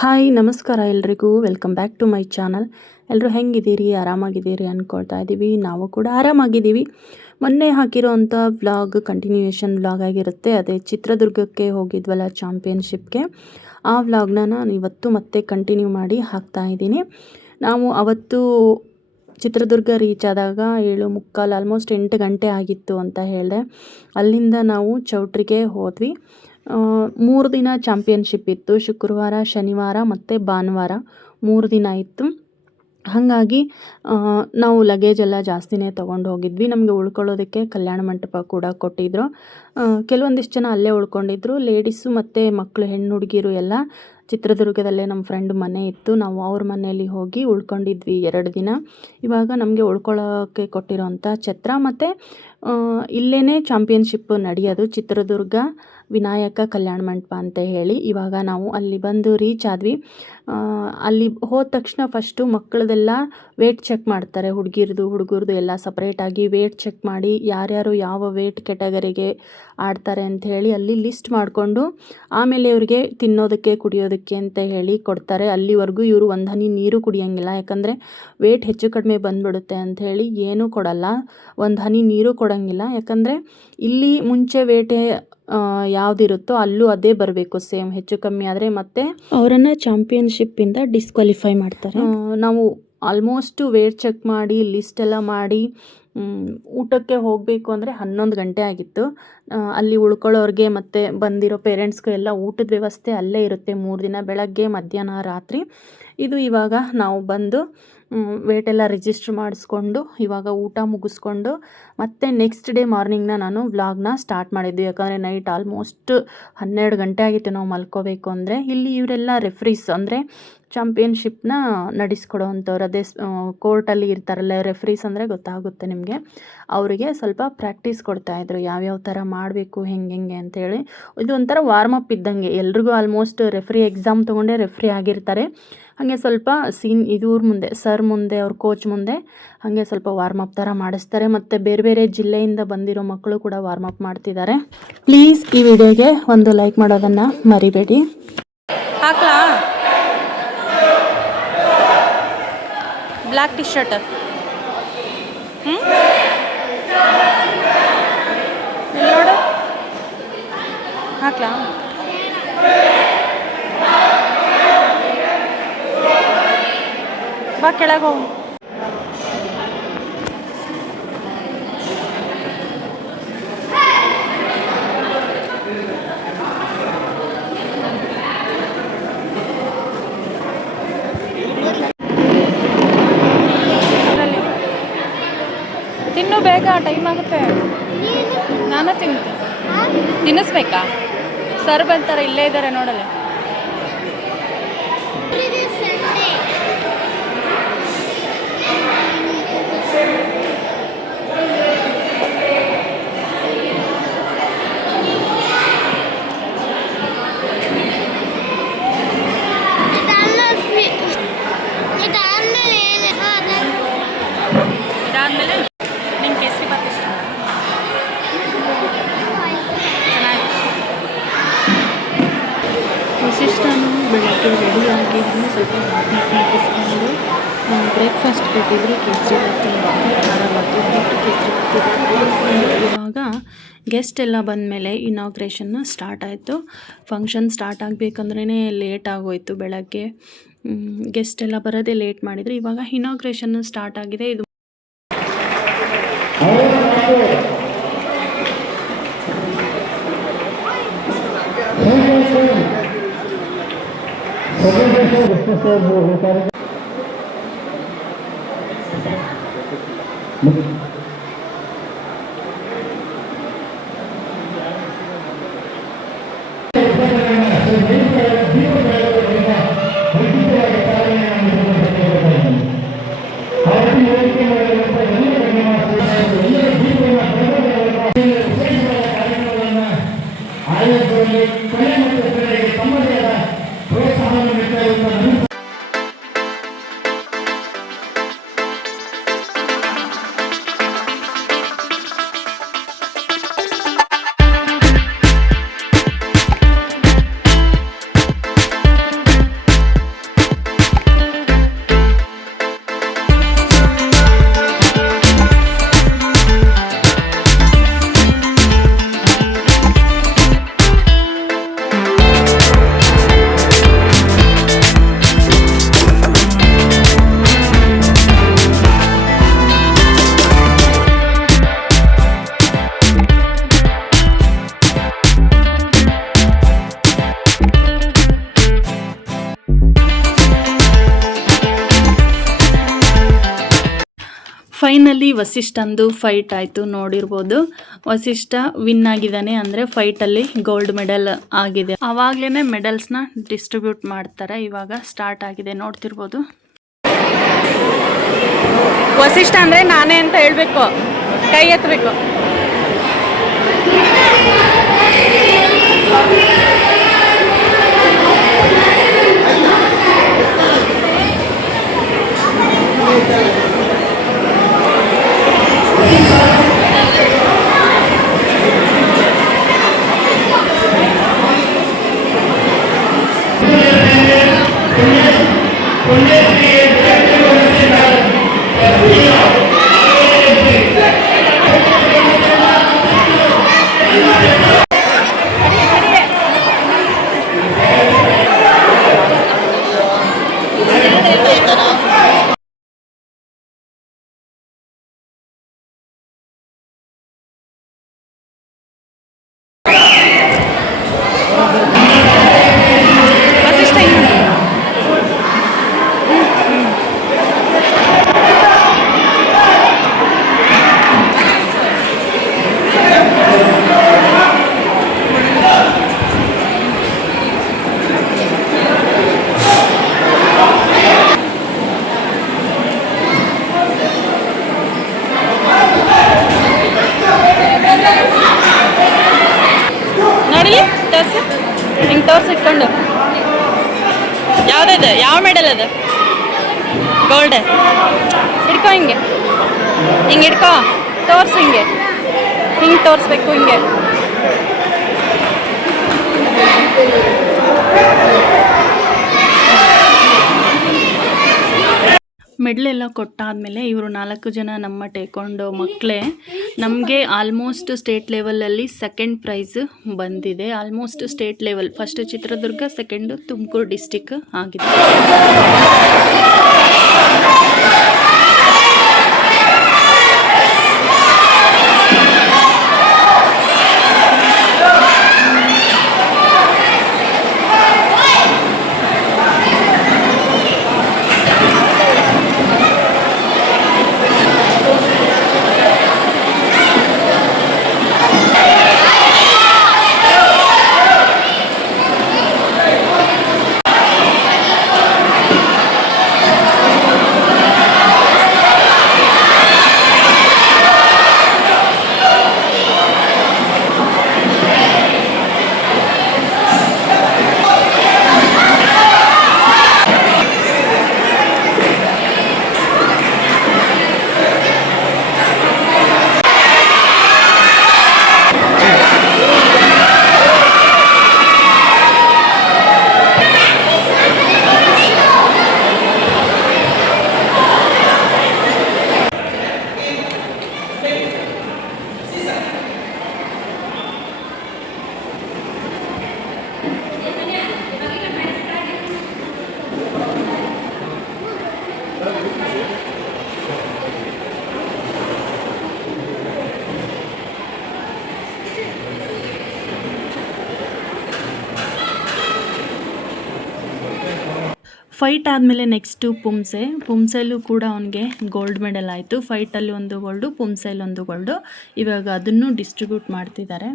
Hi ನಮಸ್ಕಾರ ಎಲ್ರಿಗೂ welcome back to my channel. ಎಲ್ಲರೂ ಹೆಂಗಿದ್ದೀರಿ, ಆರಾಮಾಗಿದ್ದೀರಿ ಅಂದ್ಕೊಳ್ತಾ ಇದ್ದೀವಿ. ನಾವು ಕೂಡ ಆರಾಮಾಗಿದ್ದೀವಿ. ಮೊನ್ನೆ ಹಾಕಿರೋವಂಥ ವ್ಲಾಗ್ ಕಂಟಿನ್ಯೂಯೇಷನ್ ವ್ಲಾಗ್ ಆಗಿರುತ್ತೆ. ಅದೇ ಚಿತ್ರದುರ್ಗಕ್ಕೆ ಹೋಗಿದ್ವಲ್ಲ ಚಾಂಪಿಯನ್ಶಿಪ್ಗೆ, ಆ ವ್ಲಾಗ್ನ ನಾನು ಇವತ್ತು ಮತ್ತೆ ಕಂಟಿನ್ಯೂ ಮಾಡಿ ಹಾಕ್ತಾ ಇದ್ದೀನಿ. ನಾವು ಅವತ್ತು ಚಿತ್ರದುರ್ಗ ರೀಚ್ ಆದಾಗ 7:45 ಆಲ್ಮೋಸ್ಟ್ 8 ಗಂಟೆ ಆಗಿತ್ತು ಅಂತ ಹೇಳಿದೆ. ಅಲ್ಲಿಂದ ನಾವು ಚೌಟ್ರಿಗೆ ಹೋದ್ವಿ. 3 ದಿನ ಚಾಂಪಿಯನ್ಶಿಪ್ ಇತ್ತು. ಶುಕ್ರವಾರ, ಶನಿವಾರ ಮತ್ತು ಭಾನುವಾರ 3 ದಿನ ಇತ್ತು. ಹಾಗಾಗಿ ನಾವು ಲಗೇಜ್ ಎಲ್ಲ ಜಾಸ್ತಿನೇ ತೊಗೊಂಡು ಹೋಗಿದ್ವಿ. ನಮಗೆ ಉಳ್ಕೊಳ್ಳೋದಕ್ಕೆ ಕಲ್ಯಾಣ ಮಂಟಪ ಕೂಡ ಕೊಟ್ಟಿದ್ದರು. ಕೆಲವೊಂದಿಷ್ಟು ಜನ ಅಲ್ಲೇ ಉಳ್ಕೊಂಡಿದ್ರು. ಲೇಡೀಸು ಮತ್ತು ಮಕ್ಕಳು, ಹೆಣ್ಣು ಹುಡುಗಿರು ಎಲ್ಲ ಚಿತ್ರದುರ್ಗದಲ್ಲೇ ನಮ್ಮ ಫ್ರೆಂಡ್ ಮನೆ ಇತ್ತು. ನಾವು ಅವ್ರ ಮನೆಯಲ್ಲಿ ಹೋಗಿ ಉಳ್ಕೊಂಡಿದ್ವಿ 2 ದಿನ. ಇವಾಗ ನಮಗೆ ಉಳ್ಕೊಳ್ಳೋಕ್ಕೆ ಕೊಟ್ಟಿರೋಂಥ ಛತ್ರ ಮತ್ತು ಇಲ್ಲೇ ಚಾಂಪಿಯನ್ಶಿಪ್ ನಡೆಯೋದು, ಚಿತ್ರದುರ್ಗ ವಿನಾಯಕ ಕಲ್ಯಾಣ ಮಂಟಪ ಅಂತ ಹೇಳಿ. ಇವಾಗ ನಾವು ಅಲ್ಲಿ ಬಂದು ರೀಚ್ ಆದ್ವಿ. ಅಲ್ಲಿ ಹೋದ ತಕ್ಷಣ ಫಸ್ಟು ಮಕ್ಕಳದೆಲ್ಲ ವೇಟ್ ಚೆಕ್ ಮಾಡ್ತಾರೆ. ಹುಡುಗರದು ಎಲ್ಲ ಸಪ್ರೇಟಾಗಿ ವೇಟ್ ಚೆಕ್ ಮಾಡಿ ಯಾರ್ಯಾರು ಯಾವ ವೇಟ್ ಕೆಟಗರಿಗೆ ಆಡ್ತಾರೆ ಅಂತ ಹೇಳಿ ಅಲ್ಲಿ ಲಿಸ್ಟ್ ಮಾಡಿಕೊಂಡು ಆಮೇಲೆ ಇವ್ರಿಗೆ ತಿನ್ನೋದಕ್ಕೆ ಕುಡಿಯೋದಕ್ಕೆ ಅಂತ ಹೇಳಿ ಕೊಡ್ತಾರೆ. ಅಲ್ಲಿವರೆಗೂ ಇವರು ಒಂದು ಹನಿ ನೀರು ಕುಡಿಯೋಂಗಿಲ್ಲ, ಯಾಕಂದರೆ ವೇಟ್ ಹೆಚ್ಚು ಕಡಿಮೆ ಬಂದ್ಬಿಡುತ್ತೆ ಅಂಥೇಳಿ ಏನೂ ಕೊಡಲ್ಲ, ಒಂದು ಹನಿ ನೀರು ಕೊಡೋಂಗಿಲ್ಲ. ಯಾಕಂದರೆ ಇಲ್ಲಿ ಮುಂಚೆ ವೇಟೇ ಯಾವುದಿರುತ್ತೋ ಅಲ್ಲೂ ಅದೇ ಬರಬೇಕು, ಸೇಮ್. ಹೆಚ್ಚು ಕಮ್ಮಿ ಆದರೆ ಮತ್ತೆ ಅವರನ್ನು ಚಾಂಪಿಯನ್ಶಿಪ್ಪಿಂದ ಡಿಸ್ಕ್ವಾಲಿಫೈ ಮಾಡ್ತಾರೆ. ನಾವು ಆಲ್ಮೋಸ್ಟು ವೇಟ್ ಚೆಕ್ ಮಾಡಿ ಲಿಸ್ಟೆಲ್ಲ ಮಾಡಿ ಊಟಕ್ಕೆ ಹೋಗಬೇಕು ಅಂದರೆ 11 ಗಂಟೆ ಆಗಿತ್ತು. ಅಲ್ಲಿ ಉಳ್ಕೊಳ್ಳೋರಿಗೆ ಮತ್ತು ಬಂದಿರೋ ಪೇರೆಂಟ್ಸ್ಗೂ ಎಲ್ಲ ಊಟದ ವ್ಯವಸ್ಥೆ ಅಲ್ಲೇ ಇರುತ್ತೆ 3 ದಿನ, ಬೆಳಗ್ಗೆ, ಮಧ್ಯಾಹ್ನ, ರಾತ್ರಿ. ಇದು ಇವಾಗ ನಾವು ಬಂದು ವೇಟೆಲ್ಲ ರಿಜಿಸ್ಟ್ರ್ ಮಾಡಿಸ್ಕೊಂಡು ಇವಾಗ ಊಟ ಮುಗಿಸ್ಕೊಂಡು ಮತ್ತು ನೆಕ್ಸ್ಟ್ ಡೇ ಮಾರ್ನಿಂಗ್ನ ನಾನು ವ್ಲಾಗ್ನ ಸ್ಟಾರ್ಟ್ ಮಾಡಿದ್ದೆ. ಯಾಕಂದರೆ ನೈಟ್ ಆಲ್ಮೋಸ್ಟ್ 12 ಗಂಟೆ ಆಗಿತ್ತು ನಾವು ಮಲ್ಕೋಬೇಕು ಅಂದರೆ. ಇಲ್ಲಿ ಇವರೆಲ್ಲ ರೆಫ್ರೀಸ್, ಅಂದರೆ ಚಾಂಪಿಯನ್ಶಿಪ್ನ ನಡೆಸ್ಕೊಡೋ ಅಂಥವ್ರು, ಅದೇ ಕೋರ್ಟಲ್ಲಿ ಇರ್ತಾರಲ್ಲ ರೆಫ್ರೀಸ್ ಅಂದರೆ ಗೊತ್ತಾಗುತ್ತೆ ನಿಮಗೆ. ಅವರಿಗೆ ಸ್ವಲ್ಪ ಪ್ರಾಕ್ಟೀಸ್ ಕೊಡ್ತಾಯಿದ್ರು, ಯಾವ್ಯಾವ ಥರ ಮಾಡಬೇಕು, ಹೆಂಗೆ ಅಂತೇಳಿ. ಇದು ಒಂಥರ ವಾರ್ಮಪ್ ಇದ್ದಂಗೆ. ಎಲ್ರಿಗೂ ಆಲ್ಮೋಸ್ಟ್ ರೆಫ್ರಿ ಎಕ್ಸಾಮ್ ತೊಗೊಂಡೇ ರೆಫ್ರಿ ಆಗಿರ್ತಾರೆ. ಹಾಗೆ ಸ್ವಲ್ಪ ಇವ್ರ ಮುಂದೆ, ಸರ್ ಮುಂದೆ, ಅವ್ರ ಕೋಚ್ ಮುಂದೆ ಹಾಗೆ ಸ್ವಲ್ಪ ವಾರ್ಮಪ್ ಥರ ಮಾಡಿಸ್ತಾರೆ. ಮತ್ತು ಬೇರೆ ಬೇರೆ ಜಿಲ್ಲೆಯಿಂದ ಬಂದಿರೋ ಮಕ್ಕಳು ಕೂಡ ವಾರ್ಮಪ್ ಮಾಡ್ತಿದ್ದಾರೆ. ಪ್ಲೀಸ್ ಈ ವಿಡಿಯೋಗೆ ಒಂದು ಲೈಕ್ ಮಾಡೋದನ್ನು ಮರಿಬೇಡಿ. ಹಾಕ್ಲಾ ಬ್ಲ್ಯಾಕ್ ಟಿ ಶರ್ಟ್? ನೋಡು, ಹಾಕ್ಲಾ? ಬಾ ಕೆಳಗೆ ಹೋಗು. ತಿನ್ನು ಬೇಗ, ಟೈಮ್ ಆಗುತ್ತೆ. ನಾನು ತಿನ್ನಿಸ್ಬೇಕಾ? ಸರ್ ಬಂತಾರೆ, ಇಲ್ಲೇ ಇದ್ದಾರೆ ನೋಡಲ್ಲ. ಇದಾದ್ಮೇಲೆ ನಿಂಗೆ ಕೇಸರಿ ಬಾತ್ ಇಷ್ಟ? ವಸಿಷ್ಠನು ಬೆಳಗ್ಗೆ ರೆಡಿಯಾಗಿ ಸ್ವಲ್ಪ ಹಾಕಿಸ್ಕೊಂಡು ಬ್ರೇಕ್ಫಾಸ್ಟ್ ಕೊಟ್ಟಿದ್ರು. ಕೇಸರಿ ಬಾತ್, ಖಾರ ಬಾತು, ಕೇಸರಿ ಬಾತ್. ಇವಾಗ ಗೆಸ್ಟ್ ಎಲ್ಲ ಬಂದಮೇಲೆ ಇನಾಗ್ರೇಷನ್ ಸ್ಟಾರ್ಟ್ ಆಯಿತು. ಫಂಕ್ಷನ್ ಸ್ಟಾರ್ಟ್ ಆಗಬೇಕಂದ್ರೇ ಲೇಟ್ ಆಗೋಯಿತು. ಬೆಳಗ್ಗೆ ಗೆಸ್ಟ್ ಎಲ್ಲ ಬರೋದೇ ಲೇಟ್ ಮಾಡಿದರು. ಇವಾಗ ಇನಾಗ್ರೇಷನ್ ಸ್ಟಾರ್ಟ್ ಆಗಿದೆ. ಇದು ಫೈನಲಿ ವಸಿಷ್ಠಂದು ಫೈಟ್ ಆಯಿತು, ನೋಡಿರ್ಬೋದು. ವಸಿಷ್ಠ ವಿನ್ ಆಗಿದ್ದಾನೆ, ಅಂದರೆ ಫೈಟಲ್ಲಿ ಗೋಲ್ಡ್ ಮೆಡಲ್ ಆಗಿದೆ. ಆವಾಗಲೇ ಮೆಡಲ್ಸ್ನ ಡಿಸ್ಟ್ರಿಬ್ಯೂಟ್ ಮಾಡ್ತಾರೆ. ಇವಾಗ ಸ್ಟಾರ್ಟ್ ಆಗಿದೆ, ನೋಡ್ತಿರ್ಬೋದು. ವಸಿಷ್ಠ ಅಂದರೆ ನಾನೇ ಅಂತ ಹೇಳಬೇಕು, ಕೈ ಎತ್ತಬೇಕು. ವಸಿಷ್ಠ ನೋಡಿ ತೋರ್ಸು, ಹಿಂಗೆ ತೋರ್ಸಿ ಇಟ್ಕೊಂಡು. ಯಾವುದದು, ಯಾವ ಮೆಡಲ್ ಅದು? ಗೋಲ್ಡ್. ಹಿಡ್ಕೊ, ಹಿಂಗೆ ಹಿಂಗೆ ಹಿಡ್ಕೊ, ತೋರ್ಸು, ಹಿಂಗೆ ಹಿಂಗೆ ತೋರಿಸ್ಬೇಕು, ಹಿಂಗೆ. ಮೆಡ್ಲೆಲ್ಲ ಕೊಟ್ಟಾದಮೇಲೆ ಇವರು 4 ಜನ ನಮ್ಮ ಟೇಕ್ವಾಂಡೋ ಮಕ್ಕಳೇ. ನಮಗೆ ಆಲ್ಮೋಸ್ಟ್ ಸ್ಟೇಟ್ ಲೆವೆಲಲ್ಲಿ ಸೆಕೆಂಡ್ ಪ್ರೈಸ್ ಬಂದಿದೆ. Almost state level, first Chitradurga, second Tumakuru district ಆಗಿದೆ. ಫೈಟ್ ಆದಮೇಲೆ ನೆಕ್ಸ್ಟು ಪುಮ್ಸೆಲ್ಲೂ ಕೂಡ ಅವನಿಗೆ ಗೋಲ್ಡ್ ಮೆಡಲ್ ಆಯಿತು. ಫೈಟಲ್ಲಿ 1 ಗೋಲ್ಡು, ಪುಮ್ಸೆಲ್ 1 ಗೋಲ್ಡು. ಇವಾಗ ಅದನ್ನು ಡಿಸ್ಟ್ರಿಬ್ಯೂಟ್ ಮಾಡ್ತಿದ್ದಾರೆ.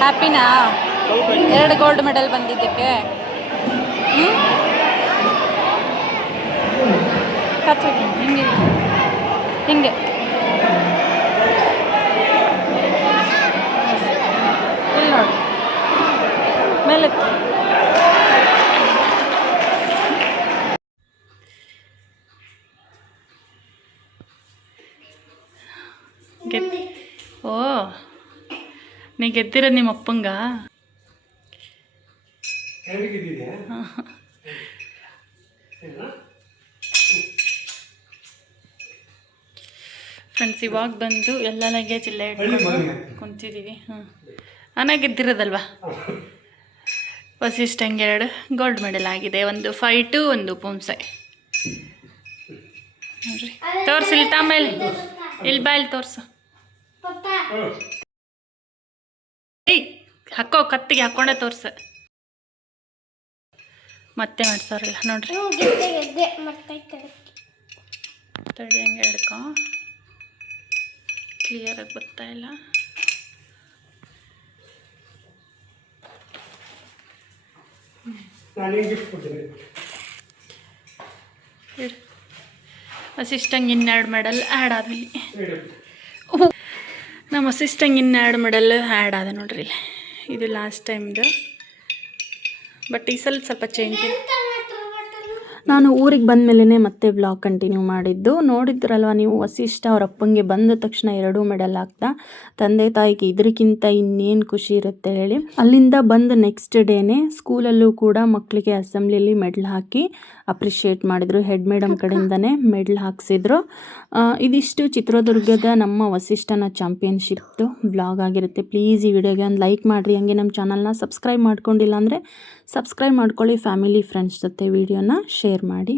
ಹ್ಯಾಪಿನಾ 2 ಗೋಲ್ಡ್ ಮೆಡಲ್ ಬಂದಿದ್ದಕ್ಕೆ? ಕಚ್ಚು ಹಿಂಗೆ ಹಿಂಗೆ ಇಲ್ಲಿ ನೋಡಿ ಮೇಲೆ ನೀ ಗೆದ್ದಿರೋದು ನಿಮ್ಮ ಅಪ್ಪಂಗ. ಫ್ರೆಂಡ್ಸ್ ಇವಾಗ ಬಂದು ಎಲ್ಲ ಲಗೇಜ್ ಇಲ್ಲ ಇಟ್ಕೊಂಡು ಕುಂತಿದ್ದೀವಿ. ಅನ್ನ ಗೆದ್ದಿರೋದಲ್ವಾ. ವಸಿಷ್ಠಂಗೆ 2 ಗೋಲ್ಡ್ ಮೆಡಲ್ ಆಗಿದೆ, ಒಂದು ಫೈಟು ಒಂದು ಪೂನ್ಸೆ. ನೋಡ್ರಿ ತೋರ್ಸು ಇಲ್ಲಿ ತಾಮೇಲೆ ಇಲ್ಲಿ ಬಾ ಇಲ್ಲಿ ತೋರ್ಸು. ಏಯ್ ಹಾಕೋ ಕತ್ತಿಗೆ ಹಾಕೊಂಡೆ ತೋರ್ಸು. ಮತ್ತೆ ಮಾಡ್ಸೋರಲ್ಲ ನೋಡ್ರಿ. ತಡಿ ಹಂಗೆ ಹಿಡ್ಕೊ, ಕ್ಲಿಯರಾಗಿ ಬರ್ತಾ ಇಲ್ಲ. ವಸಿಷ್ಠಂಗೆ 2 ಮೆಡಲ್ ಆ್ಯಡ್ ಆದಲ್ಲಿ. ನಮ್ಮ ವಸಿಷ್ಠಂಗೆ 2 ಮೆಡಲ್ ಆ್ಯಡ್ ಆದ ನೋಡ್ರಿ ಇಲ್ಲಿ. ಇದು ಲಾಸ್ಟ್ ಟೈಮ್ದು, ಬಟ್ ಈ ಸಲ ಸ್ವಲ್ಪ ಚೇಂಜ್ ಇದೆ. ನಾನು ಊರಿಗೆ ಬಂದ ಮೇಲೇ ಮತ್ತೆ ವ್ಲಾಗ್ ಕಂಟಿನ್ಯೂ ಮಾಡಿದ್ದು. ನೋಡಿದ್ರಲ್ವ ನೀವು, ವಸಿಷ್ಠ ಅವ್ರ ಅಪ್ಪಂಗೆ ಬಂದ ತಕ್ಷಣ 2 ಮೆಡಲ್ ಹಾಕ್ತಾ. ತಂದೆ ತಾಯಿಗೆ ಇದಕ್ಕಿಂತ ಇನ್ನೇನು ಖುಷಿ ಇರುತ್ತೆ ಹೇಳಿ. ಅಲ್ಲಿಂದ ಬಂದ ನೆಕ್ಸ್ಟ್ ಡೇನೇ ಸ್ಕೂಲಲ್ಲೂ ಕೂಡ ಮಕ್ಕಳಿಗೆ ಅಸೆಂಬ್ಲಿಯಲ್ಲಿ ಮೆಡಲ್ ಹಾಕಿ ಅಪ್ರಿಷಿಯೇಟ್ ಮಾಡಿದರು. ಹೆಡ್ ಮೇಡಮ್ ಕಡೆಯಿಂದನೇ ಮೆಡಲ್ ಹಾಕ್ಸಿದ್ರು. ಇದಿಷ್ಟು ಚಿತ್ರದುರ್ಗದ ನಮ್ಮ ವಸಿಷ್ಠನ ಚಾಂಪಿಯನ್ಶಿಪ್ದು ವ್ಲಾಗ್ ಆಗಿರುತ್ತೆ. ಪ್ಲೀಸ್ ಈ ವಿಡಿಯೋಗೆ ಒಂದು ಲೈಕ್ ಮಾಡಿರಿ. ಹಂಗೆ ನಮ್ಮ ಚಾನಲ್ನ ಸಬ್ಸ್ಕ್ರೈಬ್ ಮಾಡ್ಕೊಂಡಿಲ್ಲ ಅಂದರೆ ಸಬ್ಸ್ಕ್ರೈಬ್ ಮಾಡ್ಕೊಳ್ಳಿ. ಫ್ಯಾಮಿಲಿ ಫ್ರೆಂಡ್ಸ್ ಜೊತೆ ವಿಡಿಯೋನ ಶೇರ್ ಮಾಡಿ.